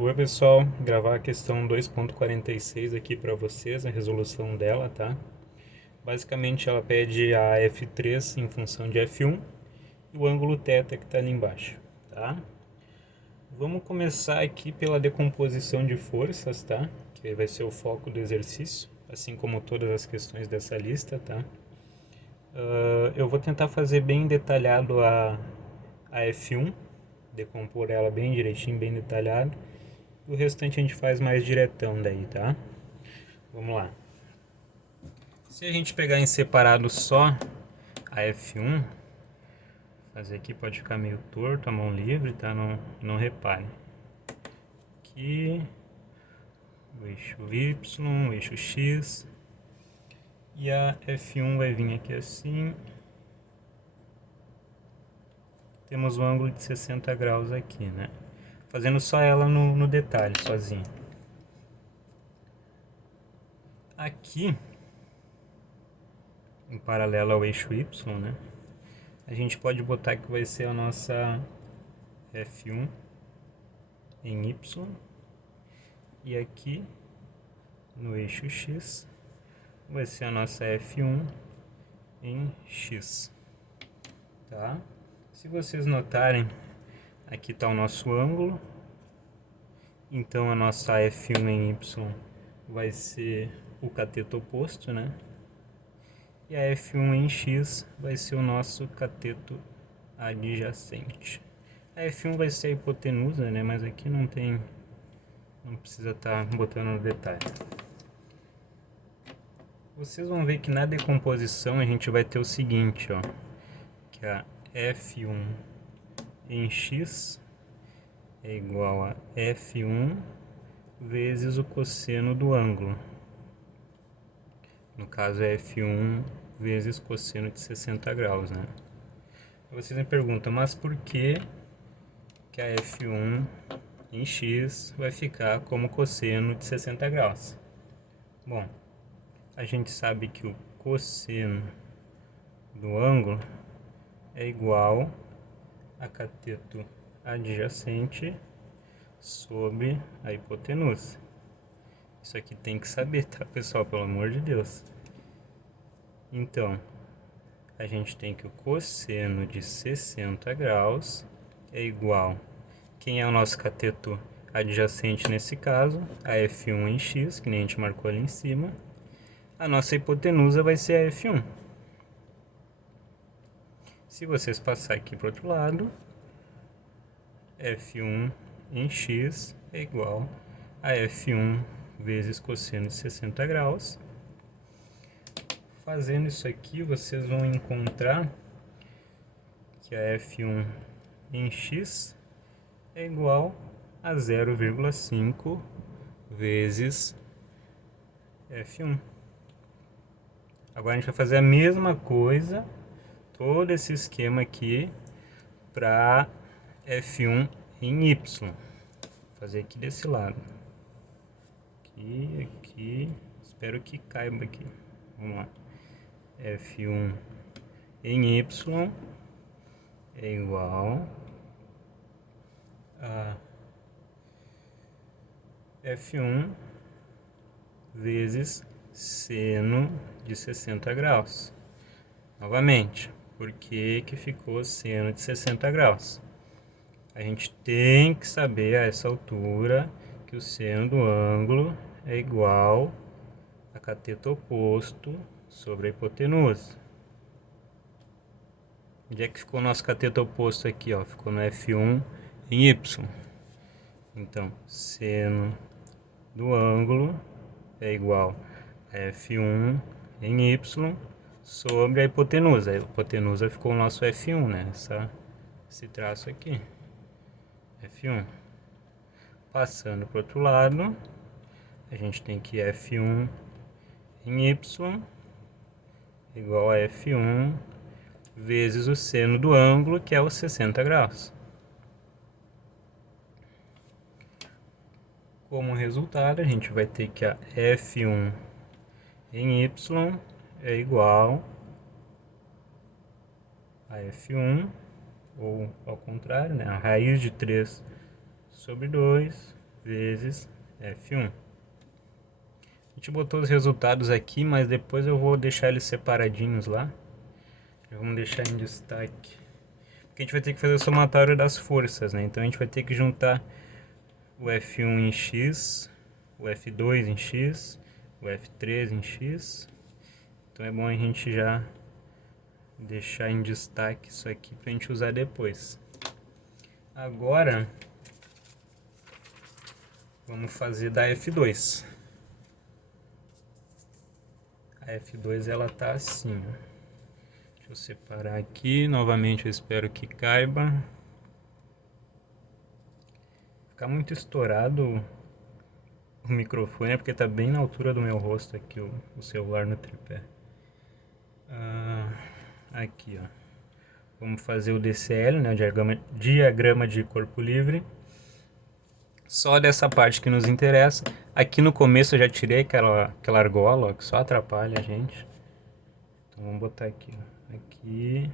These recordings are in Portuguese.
Oi pessoal, gravar a questão 2.46 aqui para vocês, a resolução dela, tá? Basicamente ela pede a F3 em função de F1 e o ângulo θ que está ali embaixo, tá? Vamos começar aqui pela decomposição de forças, tá? Que vai ser o foco do exercício, assim como todas as questões dessa lista, tá? Eu vou tentar fazer bem detalhado a F1, decompor ela bem direitinho, bem detalhado. O restante a gente faz mais diretão daí, tá? Vamos lá. Se a gente pegar em separado só a F1, fazer aqui pode ficar meio torto, a mão livre, tá? Não repare. Aqui, o eixo Y, o eixo X. E a F1 vai vir aqui assim. Temos um ângulo de 60 graus aqui, né? Fazendo só ela no detalhe, sozinha. Aqui, em paralelo ao eixo Y, né? A gente pode botar que vai ser a nossa F1 em Y. E aqui, no eixo X, vai ser a nossa F1 em X. Tá? Se vocês notarem, aqui está o nosso ângulo. Então a nossa F1 em Y vai ser o cateto oposto, né? E a F1 em X vai ser o nosso cateto adjacente. A F1 vai ser a hipotenusa, né? Mas aqui não precisa estar botando no detalhe. Vocês vão ver que na decomposição a gente vai ter o seguinte, ó, que a F1 em X é igual a F1 vezes o cosseno do ângulo. No caso é F1 vezes cosseno de 60 graus, né? Vocês me perguntam, mas por que a F1 em X vai ficar como cosseno de 60 graus? Bom, a gente sabe que o cosseno do ângulo é igual a cateto adjacente sobre a hipotenusa. Isso aqui tem que saber, tá, pessoal? Pelo amor de Deus. Então, a gente tem que o cosseno de 60 graus é igual... Quem é o nosso cateto adjacente nesse caso? A F1 em X, que nem a gente marcou ali em cima. A nossa hipotenusa vai ser a F1. Se vocês passarem aqui para o outro lado, F1 em X é igual a F1 vezes cosseno de 60 graus. Fazendo isso aqui, vocês vão encontrar que a F1 em X é igual a 0,5 vezes F1. Agora a gente vai fazer a mesma coisa, todo esse esquema aqui, para F1 em Y. Vou fazer aqui desse lado. Aqui, espero que caiba aqui. Vamos lá. F1 em Y é igual a F1 vezes seno de 60 graus. Novamente, por que ficou seno de 60 graus? A gente tem que saber a essa altura que o seno do ângulo é igual a cateto oposto sobre a hipotenusa. Onde é que ficou o nosso cateto oposto aqui? Ó? Ficou no F1 em Y. Então, seno do ângulo é igual a F1 em Y sobre a hipotenusa. A hipotenusa ficou o nosso F1, né? Esse traço aqui. F1. Passando para o outro lado, a gente tem que F1 em Y igual a F1 vezes o seno do ângulo, que é os 60 graus. Como resultado, a gente vai ter que a F1 em Y é igual a F1, ou ao contrário, né? A raiz de 3 sobre 2 vezes F1. A gente botou os resultados aqui, mas depois eu vou deixar eles separadinhos lá. Vamos deixar em destaque. Porque a gente vai ter que fazer o somatório das forças, né? Então a gente vai ter que juntar o F1 em X, o F2 em X, o F3 em X. Então é bom a gente já deixar em destaque isso aqui pra gente usar depois. Agora vamos fazer da F2. A F2 ela tá assim, ó. Deixa eu separar aqui, novamente eu espero que caiba. Ficar muito estourado o microfone, porque tá bem na altura do meu rosto aqui o celular no tripé. Aqui, ó. Vamos fazer o DCL, né, o diagrama de corpo livre. Só dessa parte que nos interessa. Aqui no começo eu já tirei aquela argola, ó, que só atrapalha a gente. Então vamos botar aqui, ó. Aqui,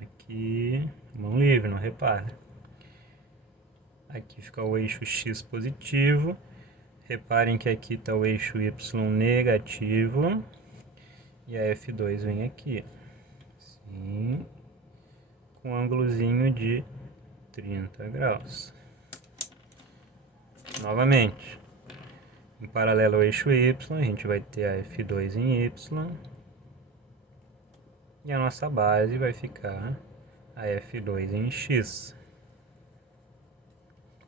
aqui, mão livre, não repara. Aqui fica o eixo X positivo. Reparem que aqui está o eixo Y negativo. E a F2 vem aqui. Assim, com um ângulozinho de 30 graus. Novamente, em paralelo ao eixo Y, a gente vai ter a F2 em Y. E a nossa base vai ficar a F2 em X.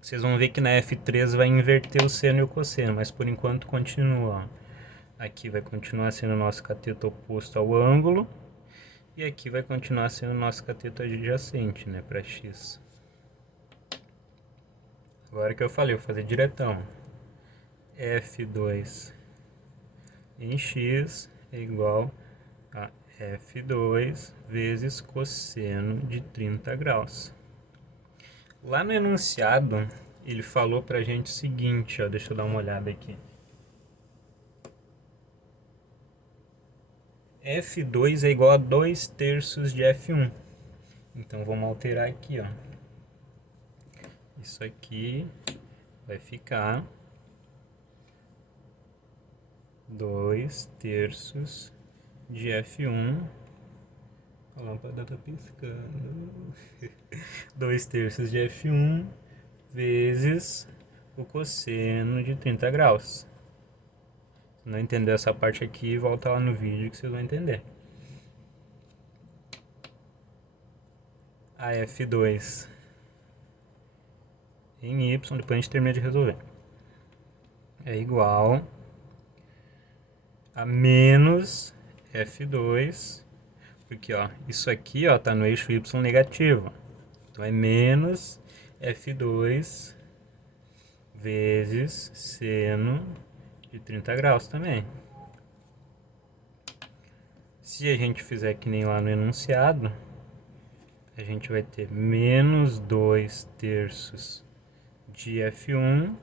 Vocês vão ver que na F3 vai inverter o seno e o cosseno, mas por enquanto continua. Aqui vai continuar sendo o nosso cateto oposto ao ângulo. E aqui vai continuar sendo o nosso cateto adjacente, né, para X. Agora que eu falei, eu vou fazer diretão. F2 em X é igual a F2 vezes cosseno de 30 graus. Lá no enunciado, ele falou pra gente o seguinte, ó, deixa eu dar uma olhada aqui. F2 é igual a 2/3 de F1. Então vamos alterar aqui, ó. Isso aqui vai ficar 2/3 de F1. A lâmpada tá piscando. 2/3 de F1 vezes o cosseno de 30 graus. Se não entender essa parte aqui, volta lá no vídeo que vocês vão entender. A F2 em Y, depois a gente termina de resolver, é igual a menos F2, porque ó, isso aqui ó, tá no eixo Y negativo, então é menos F2 vezes seno de 30 graus também. Se a gente fizer que nem lá no enunciado, a gente vai ter menos 2/3 de F1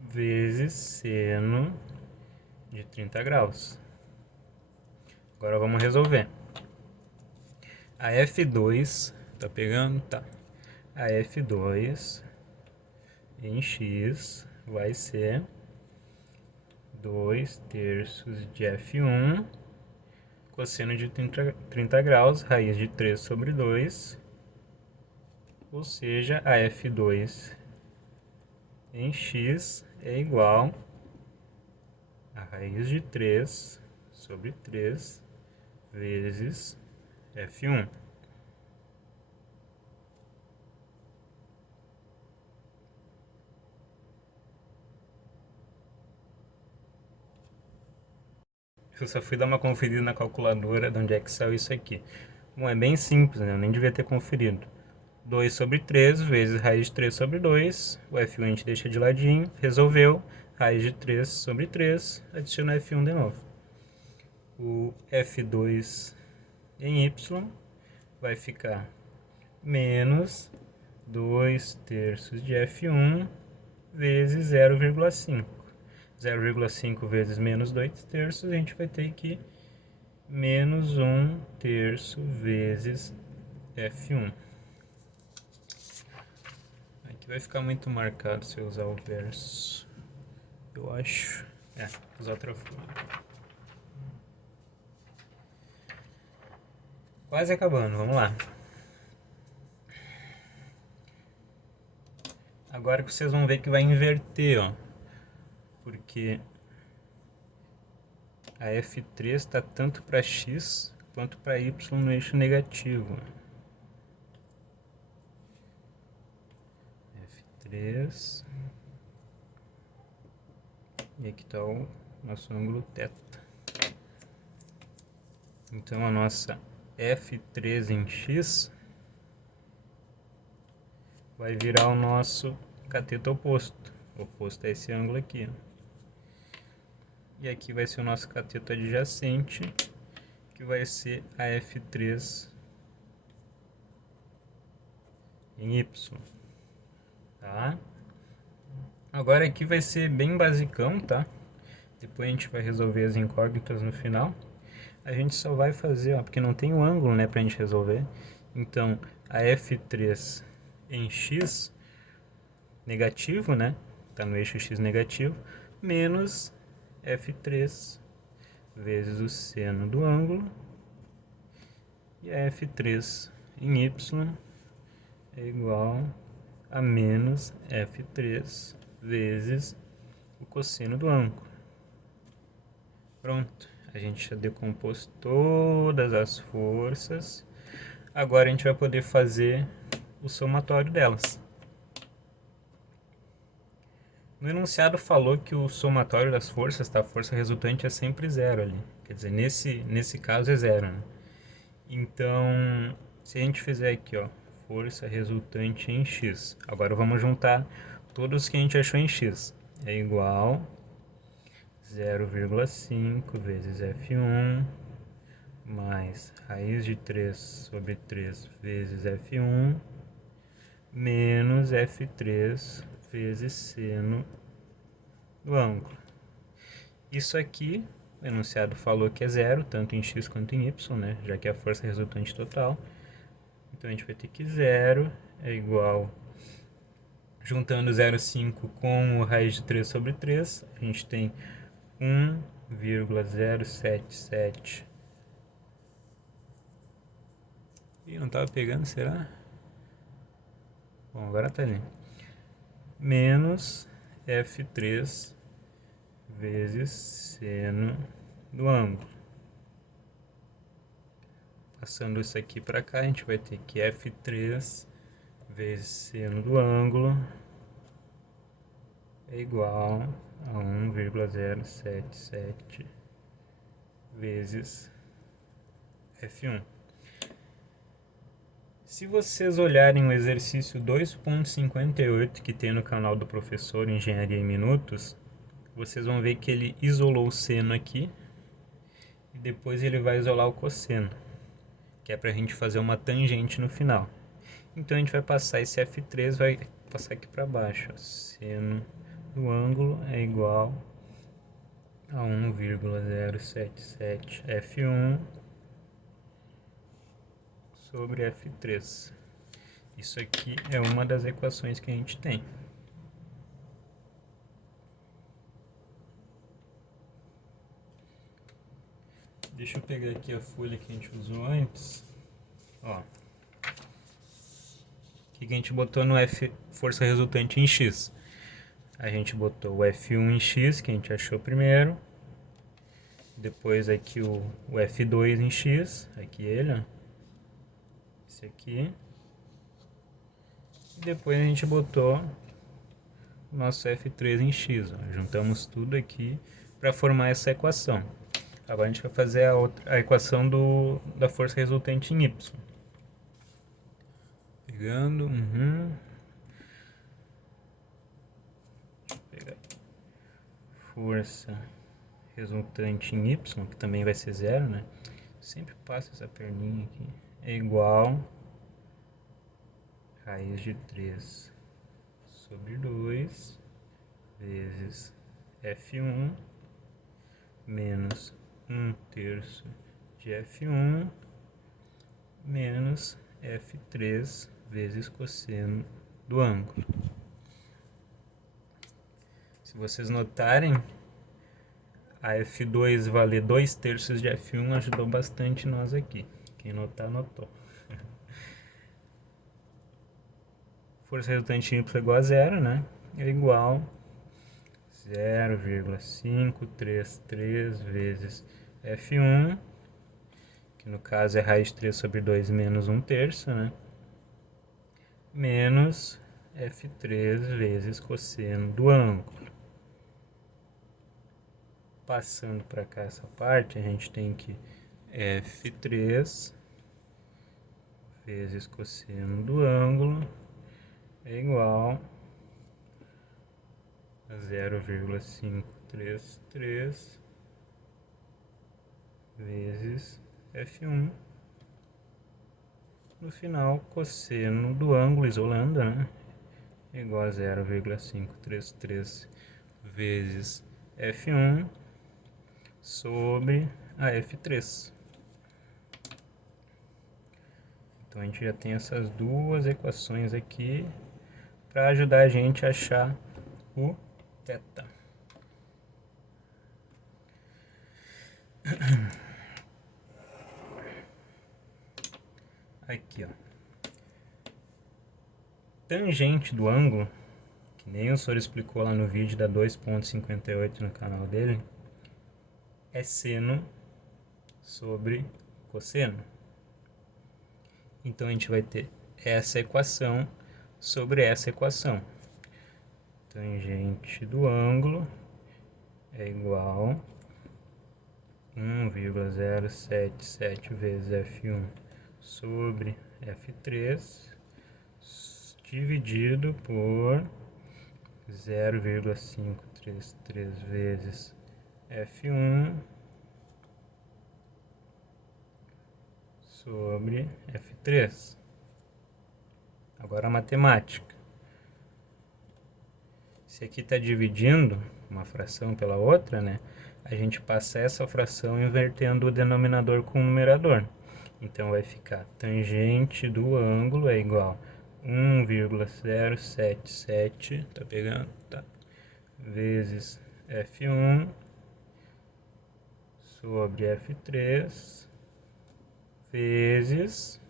vezes seno de 30 graus. Agora vamos resolver. A F2, tá pegando? Tá. A F2 em X vai ser 2/3 de F1, cosseno de 30 graus, raiz de 3 sobre 2, ou seja, a F2 em X é igual a raiz de 3 sobre 3 vezes F1. Eu só fui dar uma conferida na calculadora de onde é que saiu isso aqui. Bom, é bem simples, né? Eu nem devia ter conferido. 2 sobre 3 vezes raiz de 3 sobre 2. O F1 a gente deixa de ladinho. Resolveu. Raiz de 3 sobre 3. Adiciona F1 de novo. O F2 em Y vai ficar menos 2/3 de F1 vezes 0,5. 0,5 vezes menos 2/3, a gente vai ter que menos 1/3 vezes F1. Aqui vai ficar muito marcado se eu usar o verso. Eu acho. Usar outra forma. Quase acabando, vamos lá. Agora que vocês vão ver que vai inverter, ó. Porque a F3 está tanto para x quanto para y no eixo negativo. F3. E aqui está o nosso ângulo θ. Então a nossa F3 em x vai virar o nosso cateto oposto. Oposto a esse ângulo aqui. E aqui vai ser o nosso cateto adjacente, que vai ser a F3 em y. Tá? Agora aqui vai ser bem basicão, tá? Depois a gente vai resolver as incógnitas no final. A gente só vai fazer, ó, porque não tem um ângulo, né, pra gente resolver. Então, a F3 em x negativo, né? Tá no eixo x negativo, menos F3 vezes o seno do ângulo. E a F3 em y é igual a menos F3 vezes o cosseno do ângulo. Pronto, a gente já decompôs todas as forças. Agora a gente vai poder fazer o somatório delas. No enunciado falou que o somatório das forças, tá? A força resultante é sempre zero ali. Quer dizer, nesse caso é zero, né? Então, se a gente fizer aqui, ó, força resultante em x. Agora vamos juntar todos que a gente achou em x. É igual 0,5 vezes F1 mais raiz de 3 sobre 3 vezes F1 menos F3 vezes seno do ângulo. Isso aqui, o enunciado falou que é zero, tanto em x quanto em y, né? Já que é a força resultante total. Então a gente vai ter que zero é igual, juntando 0,5 com o raiz de 3 sobre 3, a gente tem 1,077. Ih, não estava pegando, será? Bom, agora tá ali. Menos F3 vezes seno do ângulo. Passando isso aqui para cá, a gente vai ter que F3 vezes seno do ângulo é igual a 1,077 vezes F1. Se vocês olharem o exercício 2.58 que tem no canal do professor Engenharia em Minutos, vocês vão ver que ele isolou o seno aqui e depois ele vai isolar o cosseno, que é para a gente fazer uma tangente no final. Então a gente vai passar esse F3, vai passar aqui para baixo. Seno do ângulo é igual a 1,077 F1 sobre F3. Isso aqui é uma das equações que a gente tem. Deixa eu pegar aqui a folha que a gente usou antes. Ó. O que a gente botou no F, força resultante em x? A gente botou o F1 em x, que a gente achou primeiro. Depois aqui o F2 em x, aqui ele, ó. Esse aqui. E depois a gente botou o nosso F3 em x, ó. Juntamos tudo aqui para formar essa equação. Agora a gente vai fazer a equação da força resultante em y. Pegando, Deixa eu pegar aqui. Força resultante em y, que também vai ser zero, né? Sempre passo essa perninha aqui. É igual raiz de 3 sobre 2 vezes F1 menos 1/3 de F1 menos F3 vezes cosseno do ângulo. Se vocês notarem, a F2 valer 2/3 de F1 ajudou bastante nós aqui. Quem notar, notou. Força resultante Y é igual a zero, né? É igual 0,533 vezes F1, que no caso é raiz de 3 sobre 2 menos 1/3, né? Menos F3 vezes cosseno do ângulo. Passando para cá essa parte, a gente tem que F3 vezes cosseno do ângulo é igual a 0,533 vezes F1. No final, cosseno do ângulo, isolando, né? É igual a 0,533 vezes F1 sobre a F3. Então a gente já tem essas duas equações aqui para ajudar a gente a achar o θ. Aqui, ó. Tangente do ângulo, que nem o senhor explicou lá no vídeo da 2,58 no canal dele, é seno sobre cosseno. Então a gente vai ter essa equação sobre essa equação. Tangente do ângulo é igual a 1,077 vezes F1 sobre F3 dividido por 0,533 vezes F1 sobre F3. Agora a matemática. Se aqui está dividindo uma fração pela outra, né? A gente passa essa fração invertendo o denominador com o numerador. Então vai ficar tangente do ângulo é igual a 1,077, tá pegando? Tá. Vezes F1 sobre F3 vezes,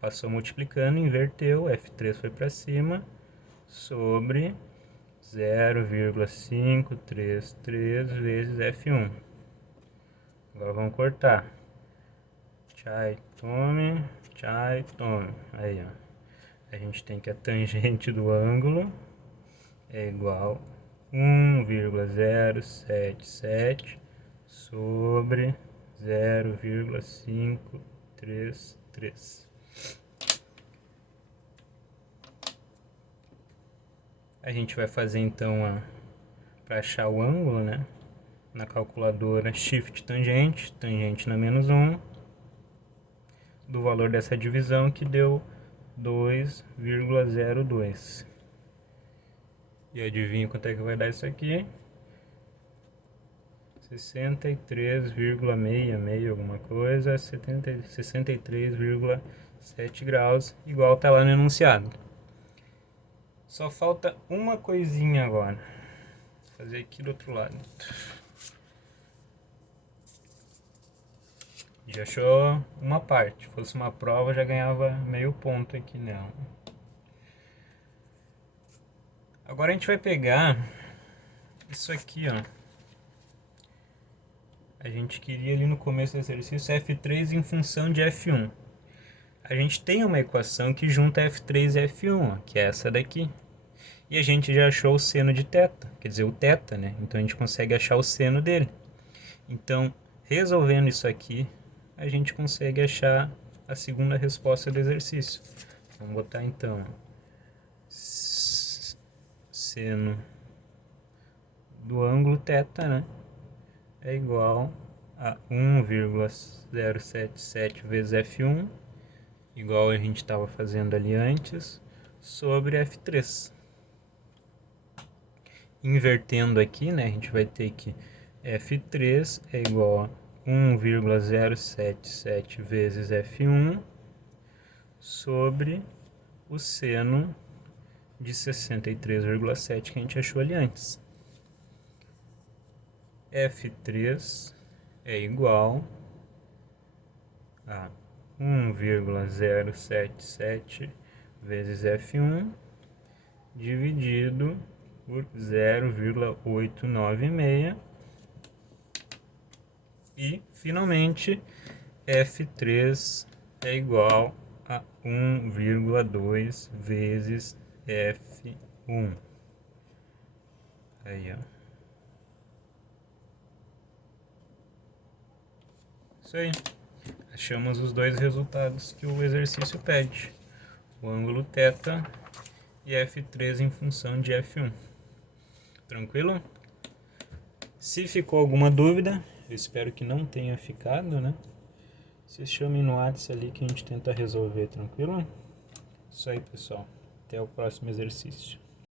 passou multiplicando, inverteu, F3 foi para cima, sobre 0,533 vezes F1. Agora vamos cortar. Chai, tome. Aí, ó. A gente tem que a tangente do ângulo é igual a 1,077 sobre 0,533. A gente vai fazer então para achar o ângulo, né? Na calculadora Shift tangente, tangente na menos 1, do valor dessa divisão que deu 2,02. E adivinha quanto é que vai dar isso aqui? 63,66 alguma coisa, 63,7 graus, igual tá lá no enunciado. Só falta uma coisinha agora. Vou fazer aqui do outro lado. Já achou uma parte. Se fosse uma prova, já ganhava meio ponto aqui nela. Agora a gente vai pegar isso aqui, ó. A gente queria ali no começo do exercício F3 em função de F1. A gente tem uma equação que junta F3 e F1, ó, que é essa daqui. E a gente já achou o seno de θ, quer dizer, o θ, né? Então a gente consegue achar o seno dele. Então, resolvendo isso aqui, a gente consegue achar a segunda resposta do exercício. Vamos botar então seno do ângulo θ, né? É igual a 1,077 vezes F1, igual a gente estava fazendo ali antes, sobre F3. Invertendo aqui, né, a gente vai ter que F3 é igual a 1,077 vezes F1 sobre o seno de 63,7 que a gente achou ali antes. F3 é igual a 1,077 vezes F1 dividido por 0,896 e, finalmente, F3 é igual a 1,2 vezes F1. Aí, ó. Isso aí. Achamos os dois resultados que o exercício pede. O ângulo θ e F3 em função de F1. Tranquilo? Se ficou alguma dúvida, eu espero que não tenha ficado, né? Se chame no WhatsApp ali que a gente tenta resolver, tranquilo? Isso aí, pessoal. Até o próximo exercício.